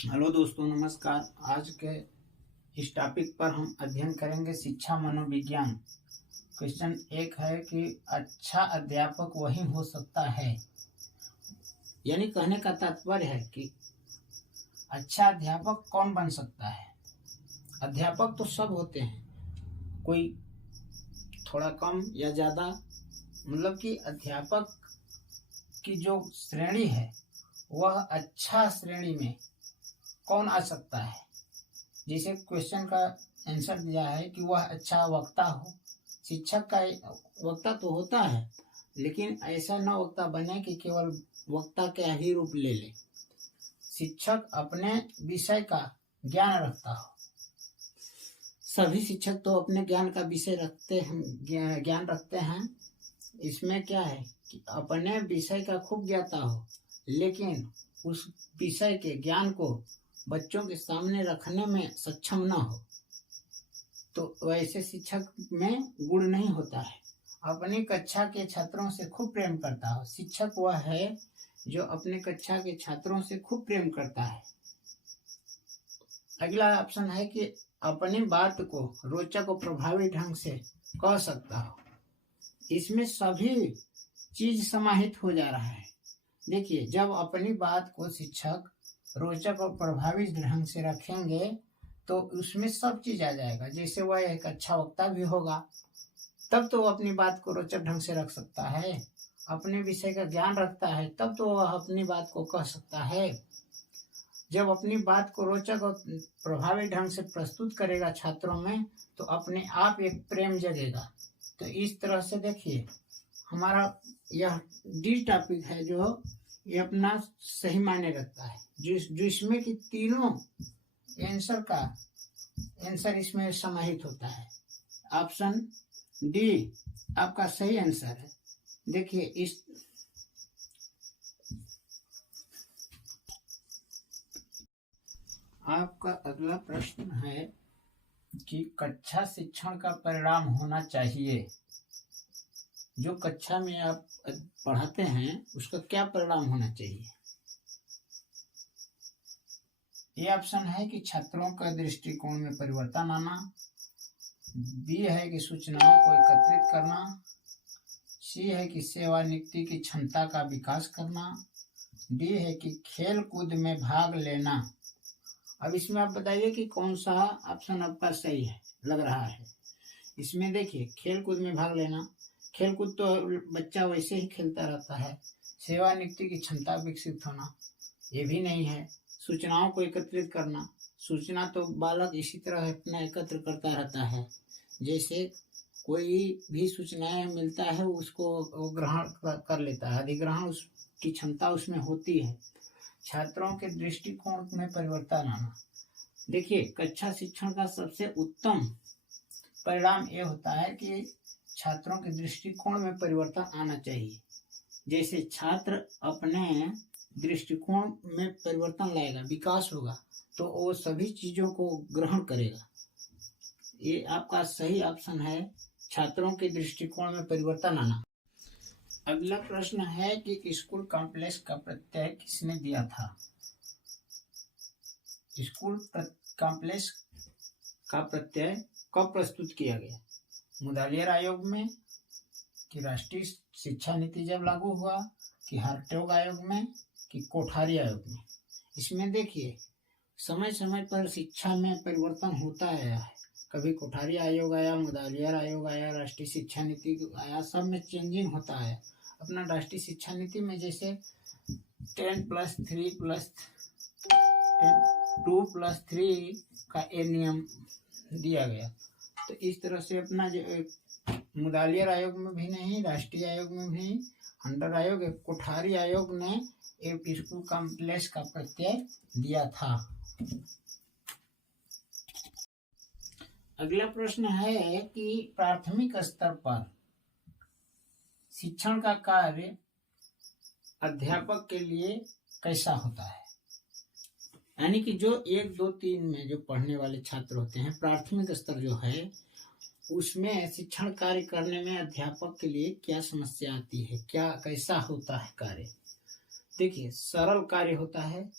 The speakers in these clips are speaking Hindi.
हेलो दोस्तों, नमस्कार। आज के इस टॉपिक पर हम अध्ययन करेंगे शिक्षा मनोविज्ञान। क्वेश्चन एक है कि अच्छा अध्यापक वही हो सकता है, यानी कहने का तात्पर्य है कि अच्छा अध्यापक कौन बन सकता है। अध्यापक तो सब होते हैं, कोई थोड़ा कम या ज़्यादा, मतलब कि अध्यापक की जो श्रेणी है वह अच्छा श्रेणी में कौन आ सकता है। जैसे क्वेश्चन का आंसर दिया है कि वह अच्छा वक्ता हो। शिक्षक का वक्ता तो होता है, लेकिन ऐसा न वक्ता बने कि केवल वक्ता का ही रूप ले ले। शिक्षक अपने विषय का ज्ञान रखता हो। सभी शिक्षक तो अपने ज्ञान का विषय रखते हैं, ज्ञान रखते हैं। इसमें क्या है कि अपने विषय का खूब ज्ञाता हो, लेकिन उस विषय के ज्ञान को बच्चों के सामने रखने में सक्षम न हो, तो वैसे शिक्षक में गुण नहीं होता है। अपनी कक्षा के छात्रों से खूब प्रेम करता हो। शिक्षक वह है जो अपने कक्षा के छात्रों से खूब प्रेम करता है। अगला ऑप्शन है कि अपनी बात को रोचक और प्रभावी ढंग से कह सकता हो। इसमें सभी चीज समाहित हो जा रहा है। देखिए, जब अपनी बात को शिक्षक रोचक और प्रभावी ढंग से रखेंगे तो उसमें सब चीज आ जाएगा। जैसे वह एक अच्छा वक्ता भी होगा, तब तो वह अपनी बात को रोचक ढंग से रख सकता है। अपने विषय का ज्ञान रखता है, तब तो वह अपनी बात को कह सकता है। जब अपनी बात को रोचक और प्रभावी ढंग से प्रस्तुत करेगा छात्रों में, तो अपने आप एक प्रेम जगेगा। तो इस तरह से देखिए, हमारा यह डी टॉपिक है जो ये अपना सही मायने रखता है, जिसमें कि तीनों आंसर इसमें समाहित होता है। ऑप्शन डी आपका सही आंसर है। देखिए, इस आपका अगला प्रश्न है कि कक्षा शिक्षण का परिणाम होना चाहिए। जो कक्षा में आप पढ़ाते हैं उसका क्या परिणाम होना चाहिए। ये ऑप्शन है कि छात्रों का दृष्टिकोण में परिवर्तन आना, बी है कि सूचनाओं को एकत्रित करना, सी है कि सेवानिवृत्ति की क्षमता का विकास करना, डी है कि खेल कूद में भाग लेना। अब इसमें आप बताइए कि कौन सा ऑप्शन आपका सही है लग रहा है। इसमें देखिए, खेल कूद में भाग लेना, खेल कूद तो बच्चा वैसे ही खेलता रहता है। सेवानिवृत्ति की क्षमता विकसित होना, ये भी नहीं है। सूचनाओं को एकत्रित करना, सूचना तो बालक इसी तरह अपना एकत्र करता रहता है। जैसे कोई भी सूचनाएं मिलता है उसको ग्रहण कर लेता है, अधिग्रहण उसकी क्षमता उसमें होती है। छात्रों के दृष्टिकोण में परिवर्तन आना, देखिए, कक्षा शिक्षण का सबसे उत्तम परिणाम ये होता है कि छात्रों के दृष्टिकोण में परिवर्तन आना चाहिए। जैसे छात्र अपने दृष्टिकोण में परिवर्तन लाएगा, विकास होगा, तो वो सभी चीजों को ग्रहण करेगा। ये आपका सही ऑप्शन है, छात्रों के दृष्टिकोण में परिवर्तन आना। अगला प्रश्न है कि स्कूल कॉम्प्लेक्स का प्रत्यय किसने दिया था। स्कूल कॉम्प्लेक्स का प्रत्यय कब प्रस्तुत किया गया। मुदालियर आयोग में, कि राष्ट्रीय शिक्षा नीति जब लागू हुआ, कि हार्टोग आयोग में, कि कोठारी आयोग में। इसमें देखिए, समय समय पर शिक्षा में परिवर्तन होता आया है। कभी कोठारी आयोग आया, मुदालियर आयोग आया, राष्ट्रीय शिक्षा नीति आया, सब में चेंजिंग होता है। अपना राष्ट्रीय शिक्षा नीति में जैसे 10+3+2+3 का ये नियम दिया गया, तो इस तरह से अपना जो मुदालियर आयोग में भी नहीं, राष्ट्रीय आयोग में भी, अंडर आयोग, कोठारी आयोग ने एक स्कूल कॉम्प्लेक्स का प्रत्यय दिया था। अगला प्रश्न है कि प्राथमिक स्तर पर शिक्षण का कार्य अध्यापक के लिए कैसा होता है। यानी कि जो 1, 2, 3 में जो पढ़ने वाले छात्र होते हैं, प्राथमिक स्तर जो है उसमें शिक्षण कार्य करने में अध्यापक के लिए क्या समस्या आती है, क्या कैसा होता है कार्य। देखिए, सरल कार्य होता है,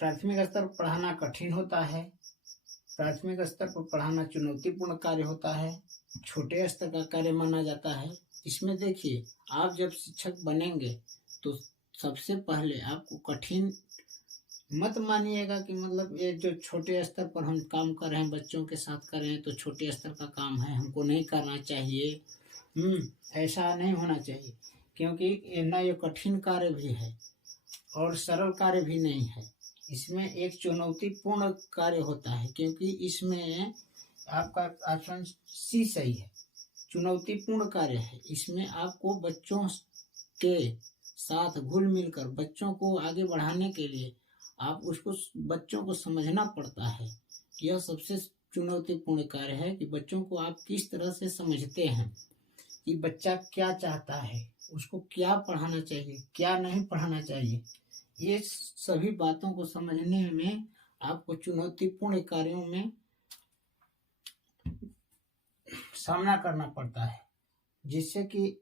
प्राथमिक स्तर पर पढ़ाना कठिन होता है, प्राथमिक स्तर पर पढ़ाना चुनौतीपूर्ण कार्य होता है, छोटे स्तर का कार्य माना जाता है। इसमें देखिए, आप जब शिक्षक बनेंगे तो सबसे पहले आपको कठिन मत मानिएगा कि मतलब ये जो छोटे स्तर पर हम काम कर रहे हैं, बच्चों के साथ कर रहे हैं, तो छोटे स्तर का काम है, हमको नहीं करना चाहिए। ऐसा नहीं होना चाहिए, क्योंकि ये कठिन कार्य भी है और सरल कार्य भी नहीं है। इसमें एक चुनौतीपूर्ण कार्य होता है, क्योंकि इसमें आपका ऑप्शन सी सही है, चुनौतीपूर्ण कार्य है। इसमें आपको बच्चों के साथ घुल मिलकर बच्चों को आगे बढ़ाने के लिए आप उसको बच्चों को समझना पड़ता है। यह सबसे चुनौतीपूर्ण कार्य है कि बच्चों को आप किस तरह से समझते हैं कि बच्चा क्या चाहता है, उसको क्या पढ़ाना चाहिए, क्या नहीं पढ़ाना चाहिए। ये सभी बातों को समझने में आपको चुनौतीपूर्ण कार्यों में सामना करना पड़ता है, जिससे कि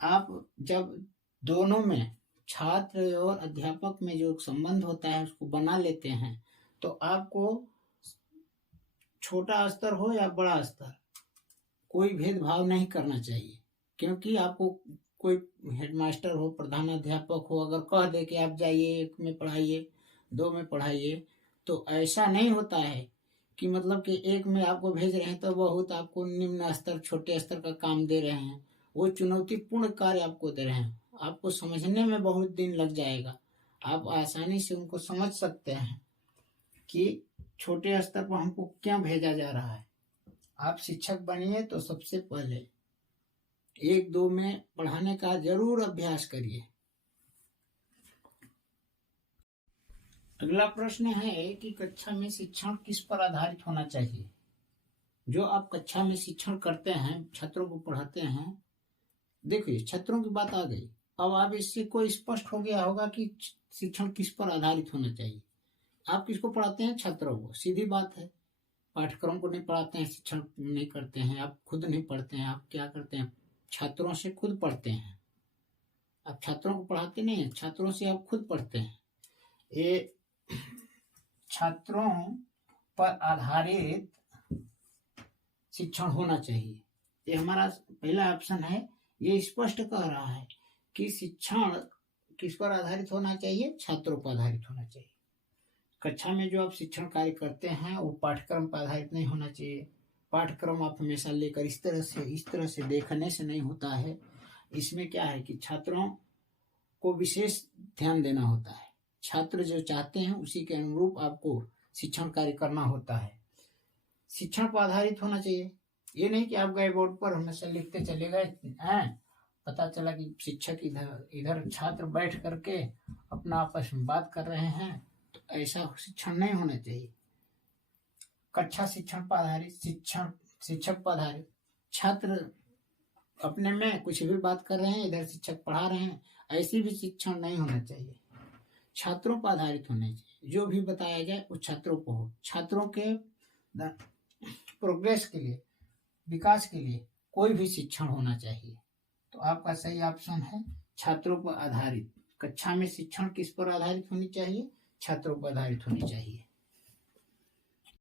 आप जब दोनों में छात्र और अध्यापक में जो संबंध होता है उसको बना लेते हैं, तो आपको छोटा स्तर हो या बड़ा स्तर कोई भेदभाव नहीं करना चाहिए। क्योंकि आपको कोई हेडमास्टर हो, प्रधानाध्यापक हो, अगर कह दे कि आप जाइए 1 में पढ़ाइए, 2 में पढ़ाइए, तो ऐसा नहीं होता है कि मतलब कि 1 में आपको भेज रहे हैं तो बहुत आपको निम्न स्तर, छोटे स्तर का काम दे रहे हैं। वो चुनौतीपूर्ण कार्य आपको दे रहे हैं, आपको समझने में बहुत दिन लग जाएगा। आप आसानी से उनको समझ सकते हैं कि छोटे स्तर पर हमको क्या भेजा जा रहा है। आप शिक्षक बनिए तो सबसे पहले 1-2 में पढ़ाने का जरूर अभ्यास करिए। अगला प्रश्न है कि कक्षा में शिक्षण किस पर आधारित होना चाहिए। जो आप कक्षा में शिक्षण करते हैं, छात्रों को पढ़ाते हैं, देखिए छात्रों की बात आ गई। अब आप इससे कोई स्पष्ट हो गया होगा कि शिक्षण किस पर आधारित होना चाहिए। आप किसको पढ़ाते हैं? छात्रों को। सीधी बात है, पाठ्यक्रम को नहीं पढ़ाते हैं, शिक्षण नहीं करते हैं, आप खुद नहीं पढ़ते हैं। आप क्या करते हैं? छात्रों से खुद पढ़ते हैं। आप छात्रों को पढ़ाते नहीं हैं, छात्रों से आप खुद पढ़ते हैं। ये छात्रों पर आधारित शिक्षण होना चाहिए, ये हमारा पहला ऑप्शन है। ये स्पष्ट कह रहा है कि शिक्षण किस पर आधारित होना चाहिए? छात्रों पर आधारित होना चाहिए। कक्षा में जो आप शिक्षण कार्य करते हैं वो पाठ्यक्रम पर आधारित नहीं होना चाहिए। पाठ्यक्रम आप हमेशा लेकर इस तरह से देखने से नहीं होता है। इसमें क्या है कि छात्रों को विशेष ध्यान देना होता है। छात्र जो चाहते हैं उसी के अनुरूप आपको शिक्षण कार्य करना होता है। शिक्षण पर आधारित होना चाहिए। ये नहीं कि आप गए बोर्ड पर हमेशा लिखते चले गए हैं, पता चला कि शिक्षक इधर छात्र बैठ करके अपना आपस में बात कर रहे हैं, तो ऐसा शिक्षण नहीं होना चाहिए। कक्षा शिक्षण पर आधारित, शिक्षक पर आधारित। छात्र अपने में कुछ भी बात कर रहे हैं, इधर शिक्षक पढ़ा रहे हैं, ऐसी भी शिक्षण नहीं होना चाहिए। छात्रों पर आधारित होना चाहिए। जो भी बताया जाए वो छात्रों को हो, छात्रों के प्रोग्रेस के लिए, विकास के लिए कोई भी शिक्षण होना चाहिए। तो आपका सही ऑप्शन है छात्रों पर आधारित। कक्षा में शिक्षण किस पर आधारित होनी चाहिए? छात्रों पर आधारित होनी चाहिए।